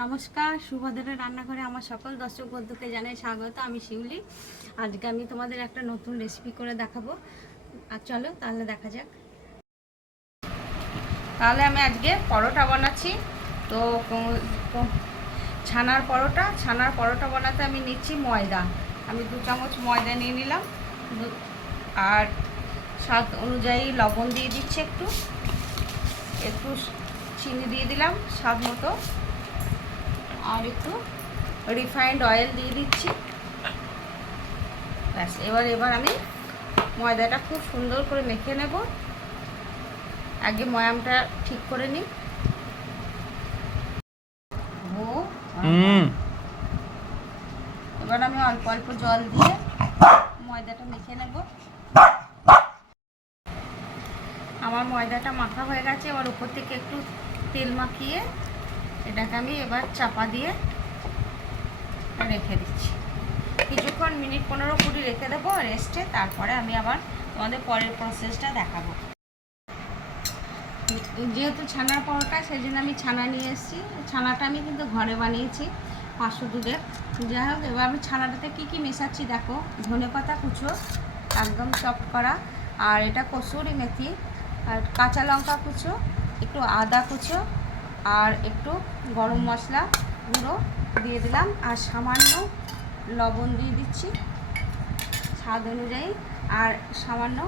নমস্কার, সুভদ্রের রান্নাঘরে আমার সকল দর্শক বন্ধুকে জানাই স্বাগত। আমি শিউলি। আজকে আমি তোমাদের একটা নতুন রেসিপি করে দেখাবো। আর চলো তাহলে দেখা যাক। তাহলে আমি আজকে পরোটা বানাচ্ছি। তো ছানার পরোটা বানাতে আমি নিচ্ছি ময়দা। আমি 2 চামচ ময়দা নিয়ে নিলাম। আর স্বাদ অনুযায়ী লবণ দিয়ে দিচ্ছি, একটু চিনি দিয়ে দিলাম স্বাদ মতো, আর একটু রিফাইন্ড অয়েল দিয়ে দিচ্ছি। ব্যাস, এবার আমি ময়দাটা খুব সুন্দর করে মেখে নেব। আগে ময়ামটা ঠিক করে নিই। এবার আমি অল্প অল্প জল দিয়ে ময়দাটা মেখে নেব। আমার ময়দাটা মাখা হয়ে গেছে। এবার উপর থেকে একটু তেল মাখিয়ে এটাকে আমি এবার চাপা দিয়ে রেখে দিচ্ছি। কিছুক্ষণ মিনিট 15-20 রেখে দেবো রেস্টে। তারপরে আমি আবার তোমাদের পরের প্রসেসটা দেখাবো। যেহেতু ছানার পরোটা, সেই জন্য আমি ছানা নিয়ে এসেছি। ছানাটা আমি কিন্তু ঘরে বানিয়েছি 500 দুধের। যাই হোক, এবার আমি ছানাটাতে কী মেশাচ্ছি দেখো। ধনেপাতা কুচো একদম চপ করা, আর এটা কসুরি মেথি, আর কাঁচা লঙ্কা কুচো, একটু আদা কুচো, আর একটু গরম মশলা গুঁড়ো দিয়ে দিলাম, আর সামান্য লবণ দিয়ে দিচ্ছি স্বাদ অনুযায়ী, আর সামান্য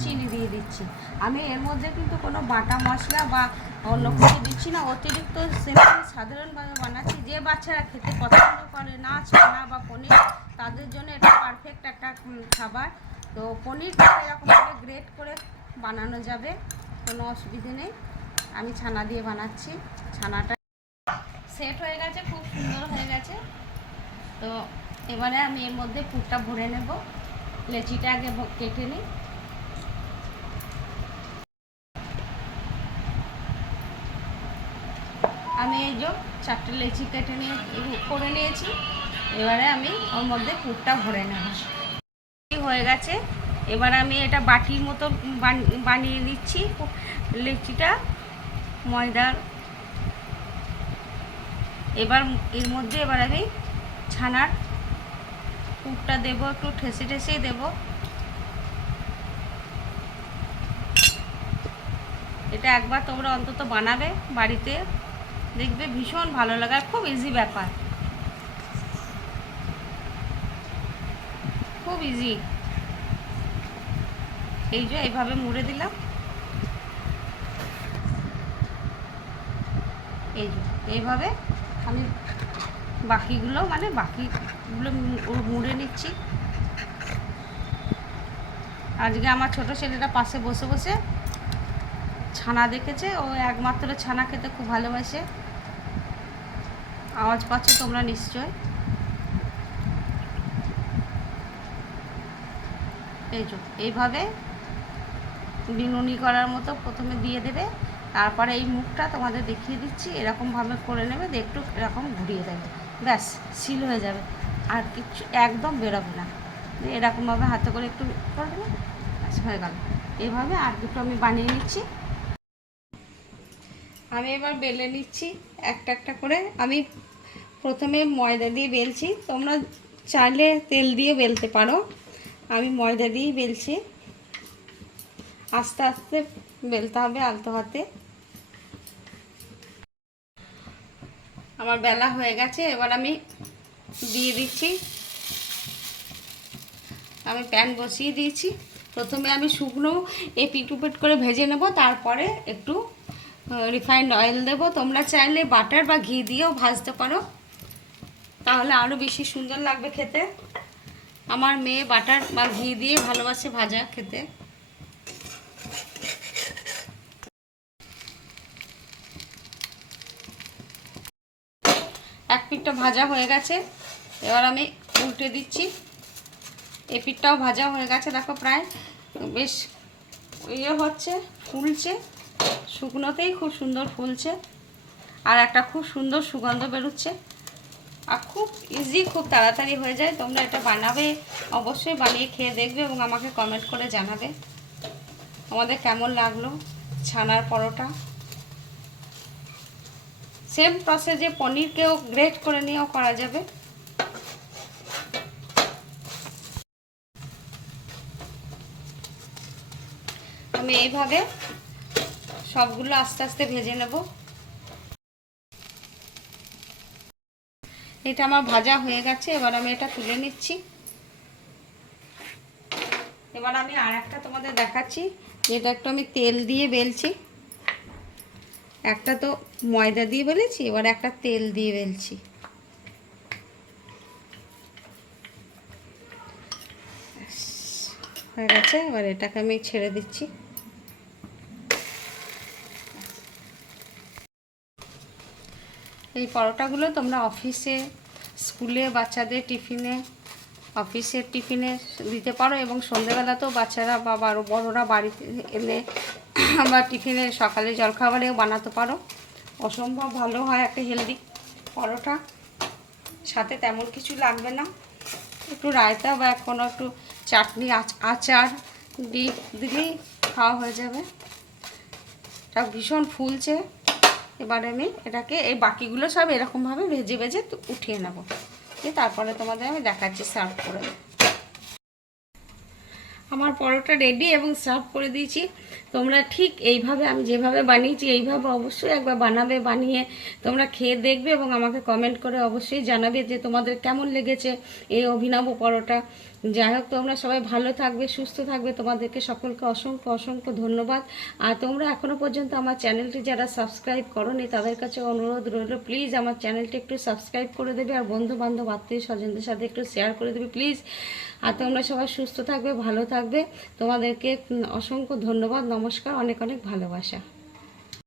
চিনি দিয়ে দিচ্ছি। আমি এর মধ্যে কিন্তু কোনো বাটা মশলা বা অন্য কিছু দিচ্ছি না। অতিরিক্ত সিম্পল সাধারণভাবে বানাচ্ছি। যে বাচ্চারা খেতে পছন্দ করে না ছানা বা পনির, তাদের জন্য এটা পারফেক্ট একটা খাবার। তো পনিরটা এরকমভাবে গ্রেট করে বানানো যাবে, কোনো অসুবিধে নেই। আমি ছানা দিয়ে বানাচ্ছি। ছানাটা সেট হয়ে গেছে, খুব সুন্দর হয়ে গেছে। তো এবারে আমি এর মধ্যে পুরটা ভরে নেব। লেচিটা আগে কেটে নিই। আমি এই যে 4টে লেচি কেটে করে নিয়েছি। এবারে আমি ওর মধ্যে পুরটা ভরে নেব। হয়ে গেছে। এবার আমি এটা বাটির মতো বানিয়ে নিচ্ছি লেচিটা ময়দার। এবার এর মধ্যে আমি ছানার পুরটা দেবো, একটু ঠেসে ঠেসেই দেবো। এটা একবার তোমরা অন্তত বানাবে বাড়িতে, দেখবে ভীষণ ভালো লাগে। খুব ইজি ব্যাপার, খুব ইজি। এই যে এইভাবে মুড়ে দিলাম। এই যে এইভাবে আমি বাকিগুলো মুড়ে নিচ্ছি। আজকে আমার ছোট ছেলেটা পাশে বসে বসে ছানা দেখেছে। ও একমাত্র ছানা খেতে খুব ভালোবাসে। আওয়াজ পাচ্ছ তোমরা নিশ্চয়। এই যে এইভাবে বিনুনি করার মতো প্রথমে দিয়ে দেবে। তারপরে এই মুখটা তোমাদের দেখিয়ে দিচ্ছি, এরকমভাবে করে নেবে, একটু এরকম ঘুরিয়ে দেবে। ব্যাস, সিল হয়ে যাবে, আর কিছু একদম বেরোবে না। এরকমভাবে হাতে করে একটু করে দেবে, ব্যাস হয়ে গেল। এইভাবে আর দুটো আমি বানিয়ে নিচ্ছি। আমি এবার বেলে নিচ্ছি একটা একটা করে। আমি প্রথমে ময়দা দিয়ে বেলছি, তোমরা চাইলে তেল দিয়ে বেলতে পারো। আমি ময়দা দিয়েই বেলছি। আস্তে আস্তে বেলতে হবে, আলতো হাতে। আমার বেলা হয়ে গেছে। এবার আমি দিয়ে দিচ্ছি। আমি প্যান বসিয়ে দিয়েছি। প্রথমে আমি শুকনো এপিট উপিট করে ভেজে নেব, তারপরে একটু রিফাইন্ড অয়েল দেব। তোমরা চাইলে বাটার বা ঘি দিয়েও ভাজতে পারো, তাহলে আরও বেশি সুন্দর লাগবে খেতে। আমার মেয়ে বাটার বা ঘি দিয়ে ভালোবাসে ভাজা খেতে। এক পিঠটা ভাজা হয়ে গেছে। এবার আমি উল্টে দিচ্ছি। এই পিঠটাও ভাজা হয়ে গেছে, দেখো প্রায় বেশ হচ্ছে, ফুলছে। শুকনোতেই খুব সুন্দর ফুলছে, আর একটা খুব সুন্দর সুগন্ধ বেরোচ্ছে। আর খুব ইজি, খুব তাড়াতাড়ি হয়ে যায়। তোমরা এটা বানাবে, অবশ্যই বানিয়ে খেয়ে দেখবে এবং আমাকে কমেন্ট করে জানাবে আমাদের কেমন লাগলো ছানার পরোটা। সেম প্রসেসে পনিরকেও গ্রেট করে নিয়েও করা যাবে। আমি এইভাবে সবগুলো আস্তে আস্তে ভেজে নেব। এটা আমার ভাজা হয়ে গেছে, এবার আমি এটা তুলে নিচ্ছি। এবার আমি আর একটা তোমাদের দেখাচ্ছি, যেটা একটু আমি তেল দিয়ে বেলছি। একটা তো ময়দা দিয়ে বেলেছি, এবার একটা তেল দিয়ে বেলছি। হয়ে গেছে, এবার এটাকে আমি ছেড়ে দিচ্ছি। এই পরোটাগুলো তোমরা অফিসে, স্কুলে, বাচ্চাদের টিফিনে, অফিসের টিফিনে দিতে পারো, এবং সন্ধ্যেবেলাতেও বাচ্চারা বা বড়রা বাড়িতে এলে বা টিফিনে সকালে জলখাবারেও বানাতে পারো। অসম্ভব ভালো হয় একটা হেলদি পরোটা। সাথে তেমন কিছু লাগবে না, একটু রায়তা বা কোনো একটু চাটনি, আচার দিলেই খাওয়া হয়ে যাবে। এটা ভীষণ ফুলছে। এবার আমি এটাকে এই বাকিগুলো সব এরকমভাবে ভেজে ভেজে উঠিয়ে নেব, দিয়ে তারপরে তোমাদের আমি দেখাচ্ছি সার্ভ করে। আমার পরোটা রেডি এবং সার্ভ করে দিয়েছি। তোমরা ঠিক এইভাবে আমি যেভাবে বানিয়েছি এইভাবে অবশ্যই একবার বানাবে, বানিয়ে তোমরা খেয়ে দেখবে এবং আমাকে কমেন্ট করে অবশ্যই জানাবে যে তোমাদের কেমন লেগেছে এই অভিনব পরোটা। যাই হোক, তোমরা সবাই ভালো থাকবে, সুস্থ থাকবে। তোমাদেরকে সকলকে অসংখ্য অসংখ্য ধন্যবাদ। আর তোমরা এখনও পর্যন্ত আমার চ্যানেলটি যারা সাবস্ক্রাইব করোনি তাদের কাছে অনুরোধ রইল, প্লিজ আমার চ্যানেলটি একটু সাবস্ক্রাইব করে দেবে, আর বন্ধু বান্ধব আত্মীয় স্বজনদের সাথে একটু শেয়ার করে দেবে প্লিজ। আর তোমরা সবাই সুস্থ থাকবে, ভালো থাকবে। তোমাদেরকে অসংখ্য ধন্যবাদ, নমস্কার, অনেক অনেক ভালোবাসা।